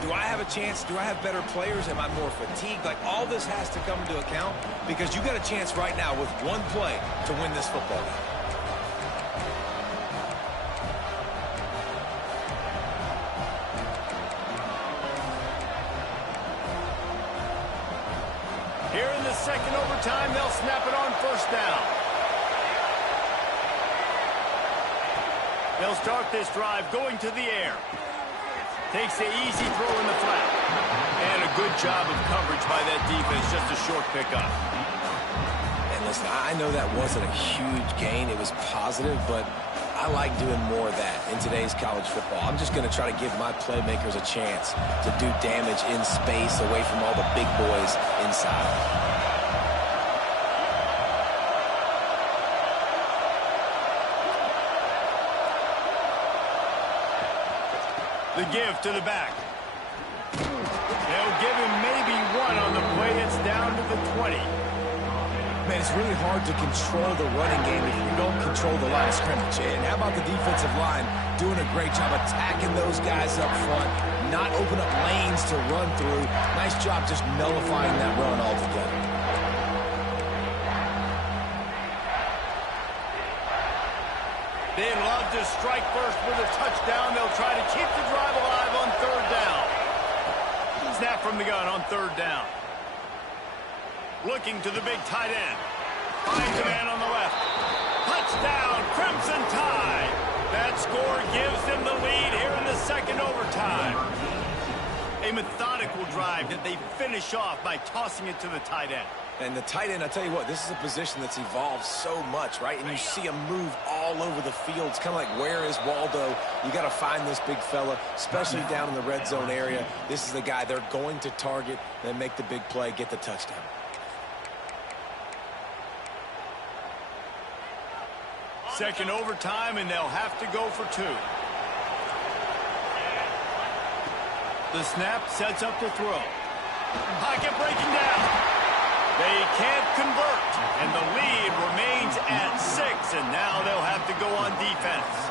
Do I have a chance? Do I have better players? Am I more fatigued? Like, all this has to come into account because you got a chance right now with one play to win this football game. Here in the second overtime, they'll snap it on first down. They'll start this drive going to the air. Takes the easy throw in the flat. And a good job of coverage by that defense, just a short pickup. And listen, I know that wasn't a huge gain. It was positive, but I like doing more of that in today's college football. I'm just going to try to give my playmakers a chance to do damage in space away from all the big boys inside. The give to the back. They'll give him maybe one on the play. It's down to the 20. Man, it's really hard to control the running game if you don't control the line of scrimmage. And how about the defensive line doing a great job attacking those guys up front, not open up lanes to run through. Nice job just nullifying that run altogether. They'd love to strike first with a touchdown. They'll try to keep the drive alive on third down. Snap from the gun on third down. Looking to the big tight end. Finds a man on the left. Touchdown, Crimson Tide. That score gives them the lead here in the second overtime. A methodical drive that they finish off by tossing it to the tight end. And the tight end, I tell you what, this is a position that's evolved so much, right? And you see him move all over the field. It's kind of like, where is Waldo? You got to find this big fella, especially down in the red zone area. This is the guy they're going to target and make the big play, get the touchdown. Second overtime, and they'll have to go for two. The snap sets up the throw. Pocket breaking down. They can't convert, and the lead remains at 6, and now they'll have to go on defense.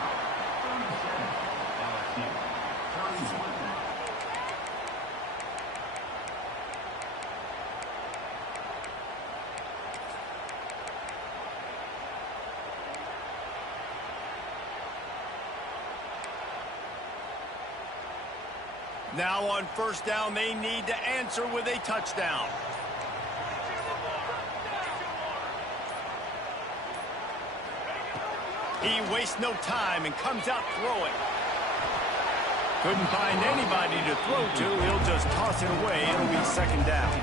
Now on first down, they need to answer with a touchdown. He wastes no time and comes out throwing. Couldn't find anybody to throw to. He'll just toss it away. It'll be second down.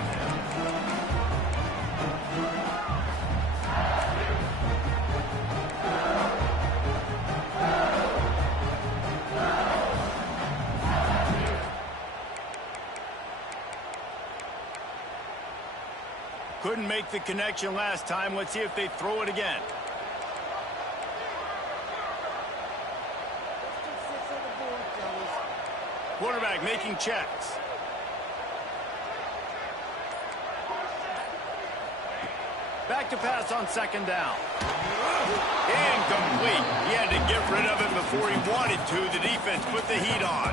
Couldn't make the connection last time. Let's see if they throw it again. Quarterback making checks. Back to pass on second down. Incomplete. He had to get rid of it before he wanted to. The defense put the heat on.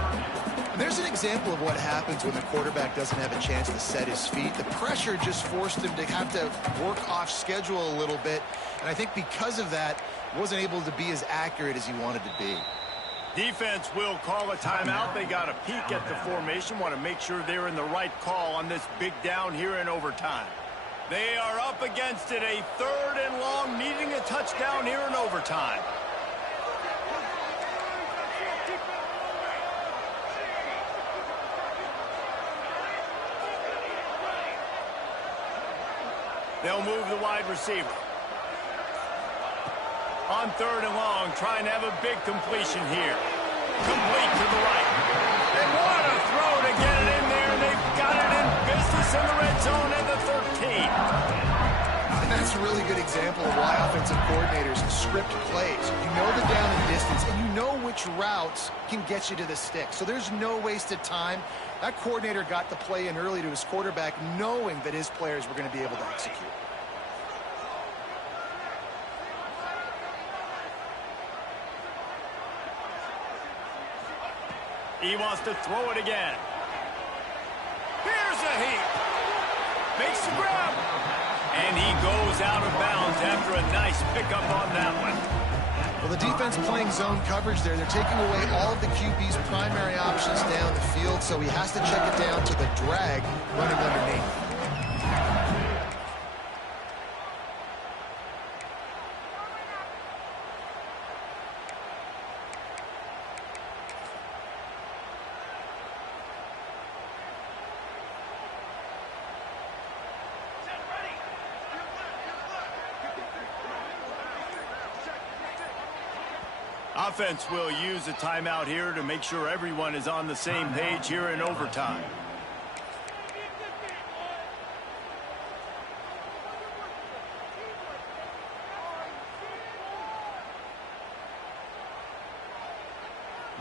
And there's an example of what happens when the quarterback doesn't have a chance to set his feet. The pressure just forced him to have to work off schedule a little bit. And I think because of that, wasn't able to be as accurate as he wanted to be. Defense will call a timeout. They got a peek at the formation. Want to make sure they're in the right call on this big down here in overtime. They are up against it. A 3rd and long, needing a touchdown here in overtime. They'll move the wide receiver. On 3rd and long, trying to have a big completion here. Complete to the right. They want to throw to get it in there, and they've got it in business in the red zone at the 13. And that's a really good example of why offensive coordinators script plays. You know the down and distance, and you know which routes can get you to the stick. So there's no wasted time. That coordinator got the play in early to his quarterback, knowing that his players were going to be able to execute. He wants to throw it again. Here's a heap. Makes the grab. And he goes out of bounds after a nice pickup on that one. Well, the defense playing zone coverage there. They're taking away all of the QB's primary options down the field, so he has to check it down to the drag running underneath. Offense will use a timeout here to make sure everyone is on the same page here in overtime.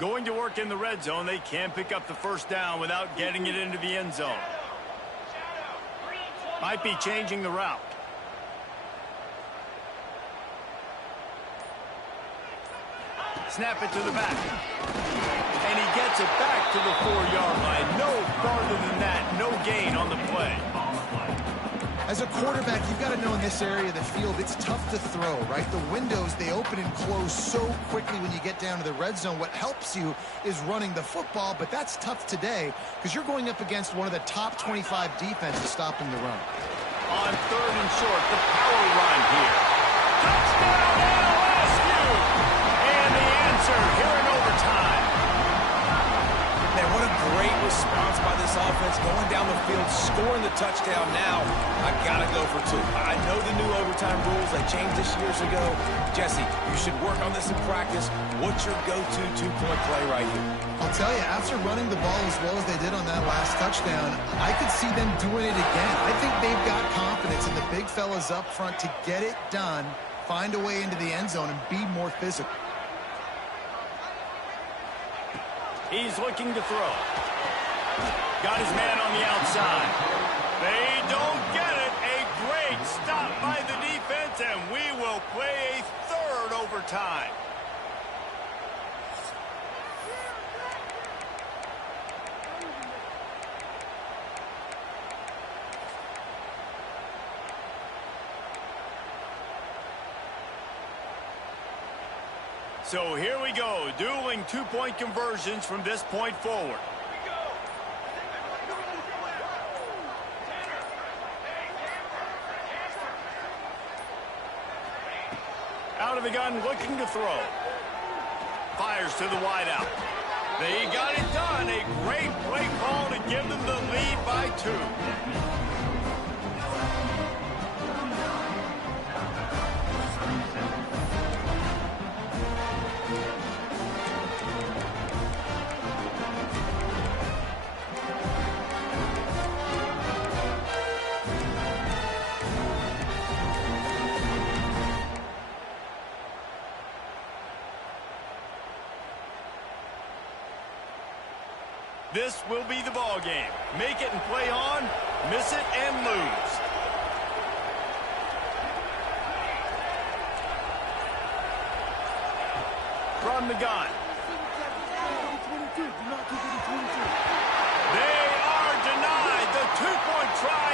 Going to work in the red zone, they can't pick up the first down without getting it into the end zone. Might be changing the route. Snap it to the back. And he gets it back to the 4-yard line. No farther than that. No gain on the play. As a quarterback, you've got to know in this area of the field, it's tough to throw, right? The windows, they open and close so quickly when you get down to the red zone. What helps you is running the football, but that's tough today because you're going up against one of the top 25 defenses stopping the run. On 3rd and short, the power run here. Touchdown, LSU! And the answer here in overtime. Man, what a great response by this offense, going down the field, scoring the touchdown. Now, I gotta go for 2. I know the new overtime rules, they changed this years ago. Jesse, you should work on this in practice. What's your go-to 2-point play right here? I'll tell you, after running the ball as well as they did on that last touchdown, I could see them doing it again. I think they've got confidence in the big fellas up front to get it done, find a way into the end zone, and be more physical. He's looking to throw. Got his man on the outside. They don't get it. A great stop by the defense, and we will play a 3rd overtime. So here we go, dueling 2-point conversions from this point forward. Out of the gun, looking to throw. Fires to the wideout. They got it done. A great play call to give them the lead by 2. This will be the ball game. Make it and play on, miss it and lose. From the gun. They are denied the two-point try.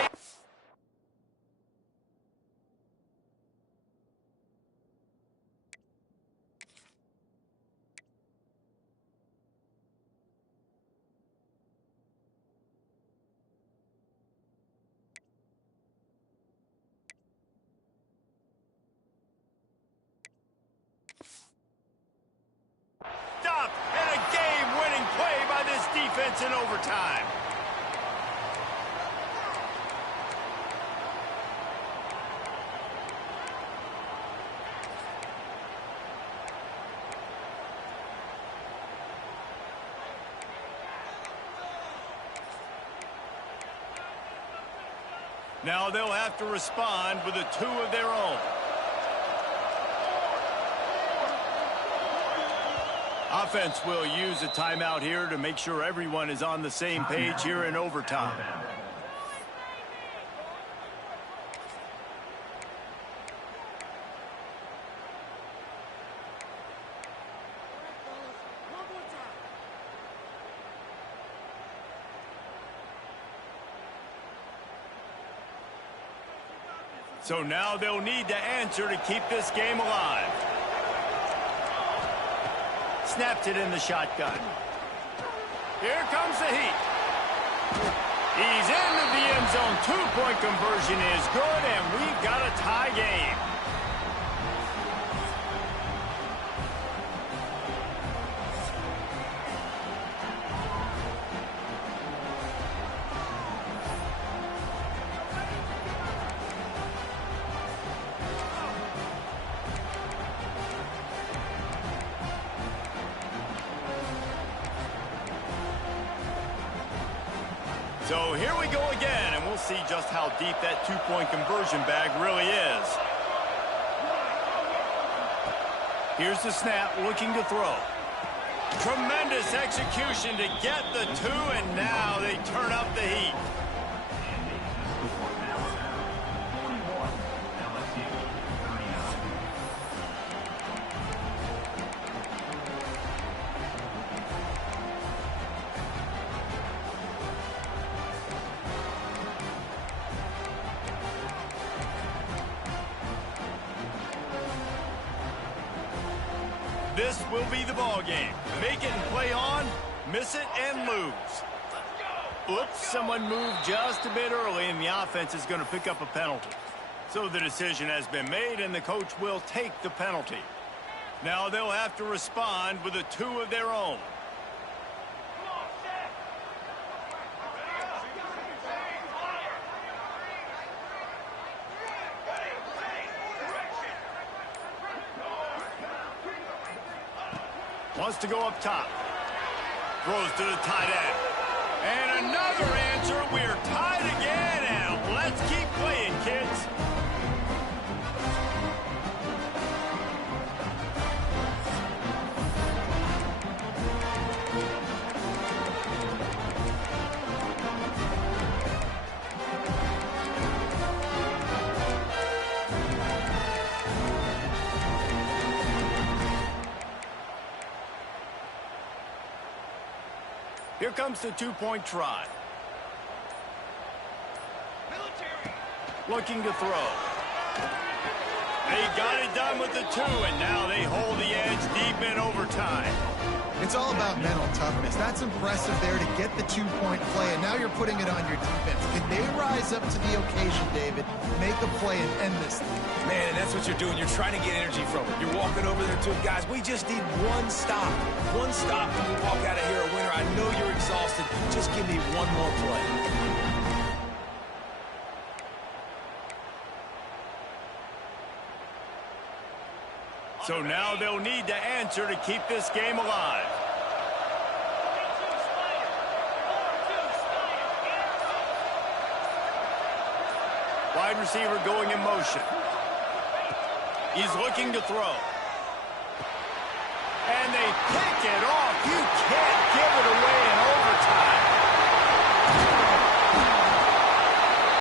Stop, and a game-winning play by this defense in overtime. Now they'll have to respond with a two of their own. Offense will use a timeout here to make sure everyone is on the same page here in overtime. So now they'll need to answer to keep this game alive. Snapped it in the shotgun. Here comes the heat. He's into the end zone. Two-point conversion is good, and we've got a tie game. So here we go again, and we'll see just how deep that two-point conversion bag really is. Here's the snap, looking to throw. Tremendous execution to get the two, and now they turn up the heat. This will be the ball game. Make it and play on, miss it and lose. Oops, someone moved just a bit early, and the offense is going to pick up a penalty. So the decision has been made, and the coach will take the penalty. Now they'll have to respond with a two of their own. Wants to go up top. Throws to the tight end. And another answer. We're tied again, and let's keep playing, kids. Here comes the two-point try. Looking to throw. They got it done with the two, and now they hold the edge deep in overtime. It's all about mental toughness. That's impressive there to get the two-point play, and now you're putting it on your defense. Can they rise up to the occasion, David, make a play and end this thing? Man, and that's what you're doing. You're trying to get energy from it. You're walking over there to it. Guys, we just need one stop. One stop and we walk out of here a winner. I know you're exhausted. Just give me one more play. So now they'll need to answer to keep this game alive. Wide receiver going in motion. He's looking to throw. And they pick it off. You can't give it away